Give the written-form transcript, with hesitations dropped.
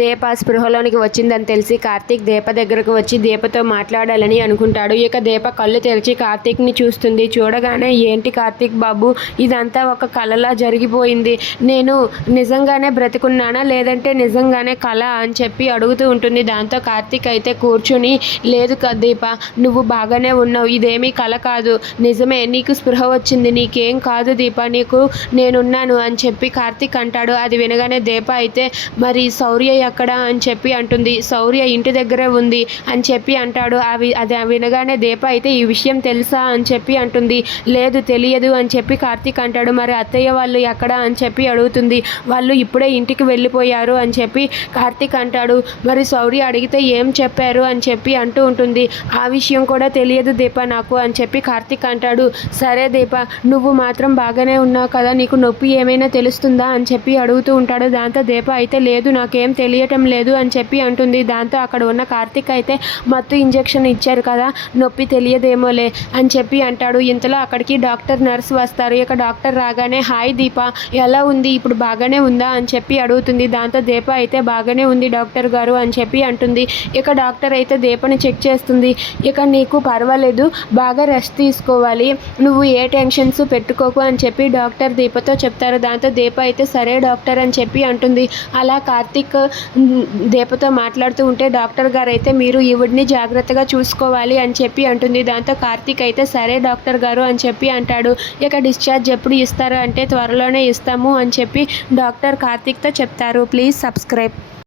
దీప స్పృహలోనికి వచ్చిందని తెలిసి కార్తీక్ దీప దగ్గరకు వచ్చి దీపతో మాట్లాడాలని అనుకుంటాడు. ఇక దీప కళ్ళు తెరిచి కార్తీక్ని చూస్తుంది. చూడగానే ఏంటి కార్తీక్ బాబు, ఇదంతా ఒక కలలా జరిగిపోయింది, నేను నిజంగానే బ్రతికున్నానా లేదంటే నిజంగానే కళ అని చెప్పి అడుగుతూ ఉంటుంది. దాంతో కార్తీక్ అయితే కూర్చుని, లేదు దీప, నువ్వు బాగానే ఉన్నావు, ఇదేమీ కళ కాదు, నిజమే, నీకు స్పృహ వచ్చింది, నీకేం కాదు దీప, నీకు నేనున్నాను అని చెప్పి కార్తీక్ అంటాడు. అది వినగానే దీప అయితే మరి శౌర్య ఎక్కడ అని చెప్పి అంటుంది. శౌర్య ఇంటి దగ్గరే ఉంది అని చెప్పి అంటాడు. అది వినగానే దీప అయితే ఈ విషయం తెలుసా అని చెప్పి అంటుంది. లేదు తెలియదు అని చెప్పి కార్తీక్ అంటాడు. మరి అత్తయ్య వాళ్ళు ఎక్కడ అని చెప్పి అడుగుతుంది. వాళ్ళు ఇప్పుడే ఇంటికి వెళ్ళిపోయారు అని చెప్పి కార్తీక్ అంటాడు. మరి శౌర్య అడిగితే ఏం చెప్పారు అని చెప్పి అంటూ ఉంటుంది. ఆ విషయం కూడా తెలియదు దీప నాకు అని చెప్పి కార్తీక్ అంటాడు. సరే దీప, నువ్వు మాత్రం బాగానే ఉన్నావు కదా, నీకు నొప్పి ఏమైనా తెలుస్తుందా అని చెప్పి అడుగుతూ ఉంటాడు. దాంతో దీప అయితే లేదు నాకేం తెలియటం లేదు అని చెప్పి అంటుంది. దాంతో అక్కడ ఉన్న కార్తీక్ అయితే మత్తు ఇంజెక్షన్ ఇచ్చారు కదా, నొప్పి తెలియదేమోలే అని చెప్పి అంటాడు. ఇంతలో అక్కడికి డాక్టర్ నర్స్ వస్తారు. ఇక డాక్టర్ రాగానే హాయ్ దీప, ఎలా ఉంది, ఇప్పుడు బాగానే ఉందా అని చెప్పి అడుగుతుంది. దాంతో దీప అయితే బాగానే ఉంది డాక్టర్ గారు అని చెప్పి అంటుంది. ఇక డాక్టర్ అయితే దీపని చెక్ చేస్తుంది. ఇక నీకు పర్వాలేదు, బాగా రెస్ట్ తీసుకోవాలి, నువ్వు ఏ టెన్షన్స్ పెట్టుకోకు అని చెప్పి డాక్టర్ దీపతో చెప్తారు. దాంతో దీప అయితే సరే డాక్టర్ అని చెప్పి అంటుంది. అలా కార్తీక్ దీపతో మాట్లాడుతూ ఉంటే డాక్టర్ గారు అయితే మీరు ఈవిడ్ని జాగ్రత్తగా చూసుకోవాలి అని చెప్పి అంటుంది. దాంతో కార్తీక్ అయితే సరే డాక్టర్ గారు అని చెప్పి అంటాడు. ఇక డిశ్చార్జ్ ఎప్పుడు ఇస్తారు అంటే త్వరలోనే ఇస్తాము అని చెప్పి డాక్టర్ కార్తీక్తో చెప్తారు. Please subscribe.